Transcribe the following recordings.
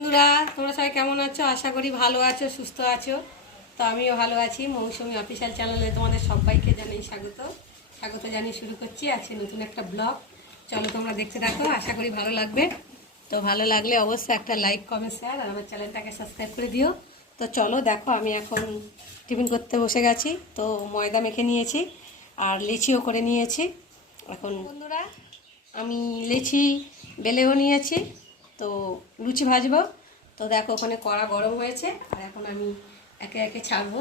বন্ধুরা, তোমরা সবাই কেমন আছো? আশা করি ভালো আছো, সুস্থ আছো। তো আমিও ভালো আছি। মৌসুমি অফিসিয়াল চ্যানেলে তোমাদের সবাইকে জানাই স্বাগত জানিয়ে শুরু করছি আজকে নতুন একটা ব্লগ। চলো তোমরা দেখতে থাকো, আশা করি ভালো লাগবে। তো ভালো লাগলে অবশ্যই একটা লাইক, কমেন্ট, শেয়ার আর আমার চ্যানেলটাকে সাবস্ক্রাইব করে দিও। তো চলো দেখো, আমি এখন টিফিন করতে বসে গেছি। তো ময়দা মেখে নিয়েছি আর লিচিও করে নিয়েছি। এখন বন্ধুরা, আমি লিচি বেলেও নিয়েছি। তো লুচি ভাজবো। তো দেখো, ওখানে কড়া গরম হয়েছে আর এখন আমি একে একে ছাড়বো।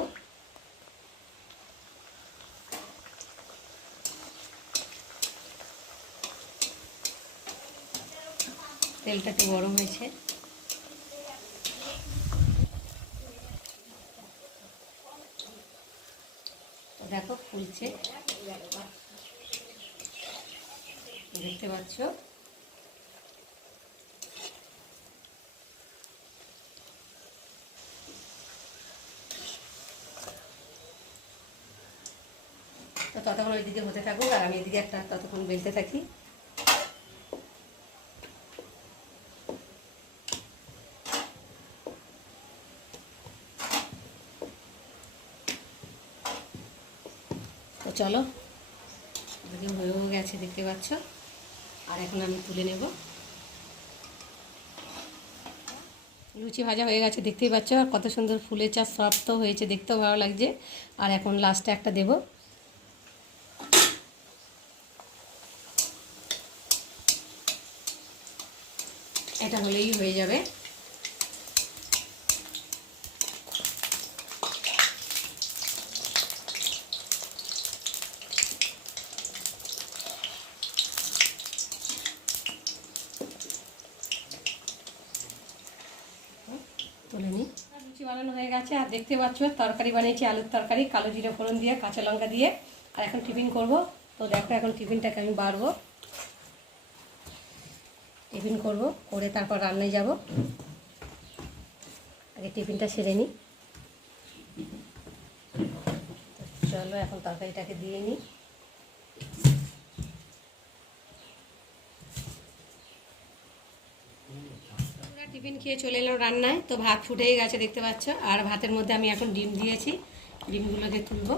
তেলটা একটু গরম হয়েছে। তো দেখো ফুলছে, দেখতে পাচ্ছ। তো ততক্ষণ ওইদিকে হতে থাকুক আর আমি এদিকে একটা ততক্ষণ বেলতে থাকি। তো চলো, ওদিকে হয়েও গেছে দেখতে পাচ্ছ। আর এখন আমি তুলে নেব। লুচি ভাজা হয়ে গেছে দেখতেই পাচ্ছ। আর কত সুন্দর ফুলের চাষ, সফট তো হয়েছে, দেখতেও ভালো লাগছে। আর এখন লাস্টে একটা দেব। এটা হলেই হয়ে যাবে। তুলে নিই। লুচি বানানো হয়ে গেছে আর দেখতে পাচ্ছ তরকারি বানিয়েছি, আলুর তরকারি, কালো জিরে ফোড়ন দিয়ে, কাঁচা লঙ্কা দিয়ে। আর এখন টিফিন করব। তো দেখো, এখন টিফিনটাকে আমি বাড়বো। টিফিন করব, করে তারপর রান্নায় যাব। আগে টিফিনটা সেরে নিই। চলো এখন তরকারিটাকে দিয়ে নিই। টিফিন খেয়ে চলে এলাম রান্নায়। তো ভাত ফুটেই গেছে দেখতে পাচ্ছ। আর ভাতের মধ্যে আমি এখন ডিম দিয়েছি, ডিমগুলোকে তুলব।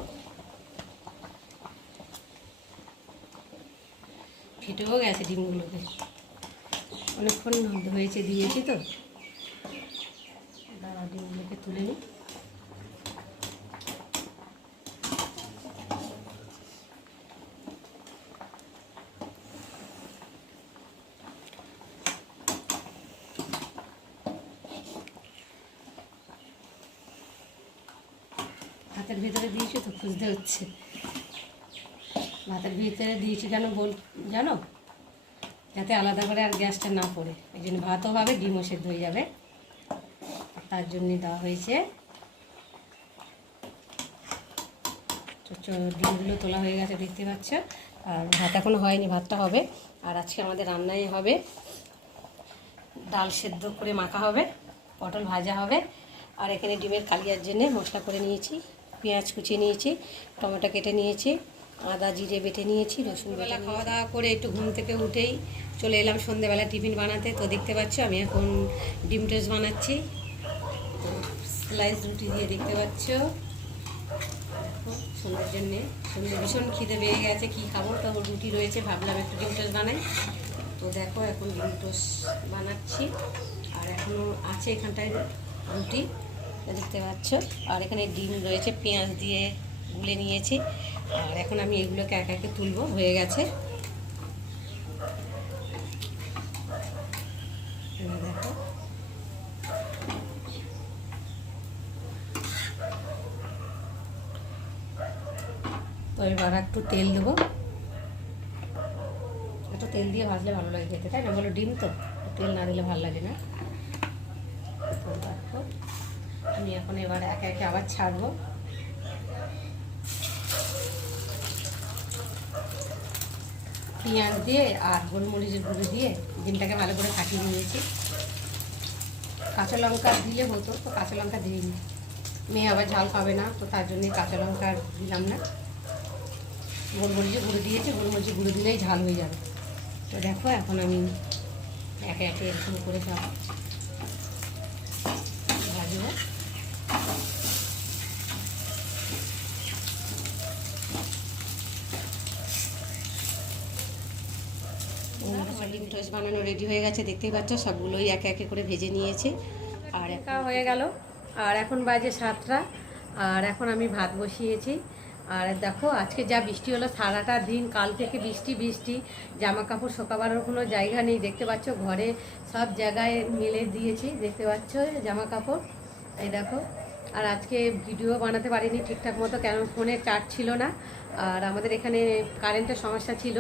ফেটেও গেছে ডিমগুলোকে, অনেকক্ষণ হয়েছে দিয়েছি। তো দাঁড়া, ডিমগুলোকে তুলে নিই। ভাতের ভিতরে দিয়েছি তো খুঁজতে হচ্ছে। ভাতের ভিতরে দিয়েছি কেন জানো? যাতে আলাদা করে আর গ্যাসটা না পড়ে, এই জন্য ভাতও হবে, ডিমও সেদ্ধ হয়ে যাবে, তার জন্যই দেওয়া হয়েছে। ডিমগুলো তোলা হয়ে গেছে দেখতে পাচ্ছ। আর ভাত এখনও হয়নি, ভাতটা হবে। আর আজকে আমাদের রান্নায় হবে ডাল সেদ্ধ করে মাখা হবে, পটল ভাজা হবে। আর এখানে ডিমের কালিয়ার জন্যে মশলা করে নিয়েছি, পেঁয়াজ কুচিয়ে নিয়েছি, টমেটো কেটে নিয়েছি, আদা জিরে বেটে নিয়েছি, রসুন বেলা। খাওয়া দাওয়া করে একটু ঘুম থেকে উঠেই চলে এলাম সন্ধ্যেবেলা টিফিন বানাতে। তো দেখতে পাচ্ছ আমি এখন ডিম টোস্ট বানাচ্ছি, স্লাইস রুটি দিয়ে। দেখতে পাচ্ছ সন্ধ্যের জন্যে, সন্ধ্যে ভীষণ খিদে পেয়ে গেছে, কী খাবো। তো রুটি রয়েছে, ভাবলাম একটু ডিম টোস্ট বানাই। তো দেখো এখন ডিম টোস্ট বানাচ্ছি। আর এখনও আছে এখানটায় রুটি, দেখতে পাচ্ছ। আর এখানে ডিম রয়েছে, পেঁয়াজ দিয়ে গুলে নিয়েছি। আর এখন আমি এগুলোকে একে একে তুলবো, হয়ে গেছে। দেখো, তো এবার একটু তেল দেবো। একটু তেল দিয়ে ভাজলে ভালো লাগে খেতে, তাই না বলো? ডিম তো তেল না দিলে ভালো লাগে না। তো দেখো, আমি এখন এবার একে একে আবার ছাড়বো। পেঁয়াজ দিয়ে আর গোলমরিচের গুঁড়ো দিয়ে ডিমটাকে ভালো করে ফাটিয়ে নিয়েছি। কাঁচা লঙ্কা দিলে হতো, তো কাঁচা লঙ্কা দিইনি। মেয়ে আবার ঝাল খাবে না, তো তার জন্যে কাঁচা লঙ্কা দিলাম না। গোলমরিচের গুঁড়ো দিয়েছি, গোলমরিচের গুঁড়ো দিলেই ঝাল হয়ে যাবে। তো দেখো এখন আমি একে একে এরকম করে সব টোস্ট বানানো রেডি হয়ে গেছে, দেখতেই পাচ্ছ সবগুলোই একে একে করে ভেজে নিয়েছি। আর একা হয়ে গেল, আর এখন বাজে 7টা। আর এখন আমি ভাত বসিয়েছি। আর দেখো আজকে যা বৃষ্টি হলো সারাটা দিন, কাল থেকে বৃষ্টি বৃষ্টি, জামা কাপড় শোকাবার কোনো জায়গা নেই। দেখতে পাচ্ছ ঘরে সব জায়গায় মেলে দিয়েছি, দেখতে পাচ্ছ জামা কাপড়, এই দেখো। আর আজকে ভিডিও বানাতে পারিনি ঠিকঠাক মতো, কেন ফোনে চার্জ ছিল না। আর আমাদের এখানে কারেন্টের সমস্যা ছিল,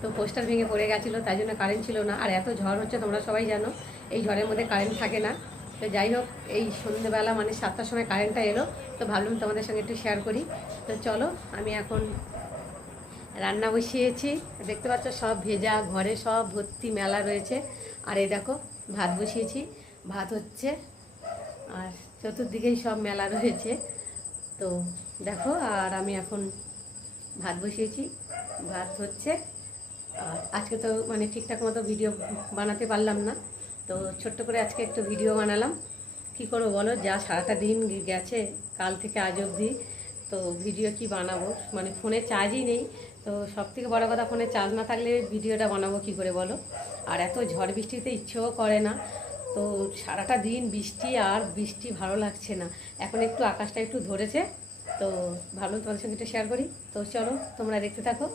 তো পোস্টার ভেঙে পড়ে গেছিলো, তাই জন্য কারেন্ট ছিল না। আর এত ঝড় হচ্ছে, তোমরা সবাই জানো এই ঝড়ের মধ্যে কারেন্ট থাকে না। তো যাই হোক, এই সন্ধ্যেবেলা মানে 7টার সময় কারেন্টটা এলো, তো ভাবলাম তোমাদের সঙ্গে একটু শেয়ার করি। তো চলো, আমি এখন রান্না বসিয়েছি। দেখতে পাচ্ছ সব ভেজা, ঘরে সব ভর্তি মেলা রয়েছে। আর এই দেখো ভাত বসিয়েছি, ভাত হচ্ছে, আর চতুর্দিকেই সব মেলা রয়েছে। তো দেখো, আর আমি এখন ভাত বসিয়েছি, ভাত হচ্ছে। আর আজকে তো মানে ঠিকঠাক মতো ভিডিও বানাতে পারলাম না, তো ছোট্ট করে আজকে একটু ভিডিও বানালাম। কি করবো বলো, যা সারাটা দিন গেছে কাল থেকে আজ অবধি, তো ভিডিও কি বানাবো, মানে ফোনে চার্জই নেই। তো সব থেকে বড়ো কথা, ফোনে চার্জ না থাকলে ভিডিওটা বানাবো কি করে বলো। আর এত ঝড় বৃষ্টিতে ইচ্ছেও করে না, তো সারাটা দিন বৃষ্টি, আর বৃষ্টি ভালো লাগছে না। এখন একটু আকাশটা একটু ধরেছে, তো ভাবলাম তোমাদের সঙ্গে একটু শেয়ার করি। তো চলো তোমরা দেখতে থাকো।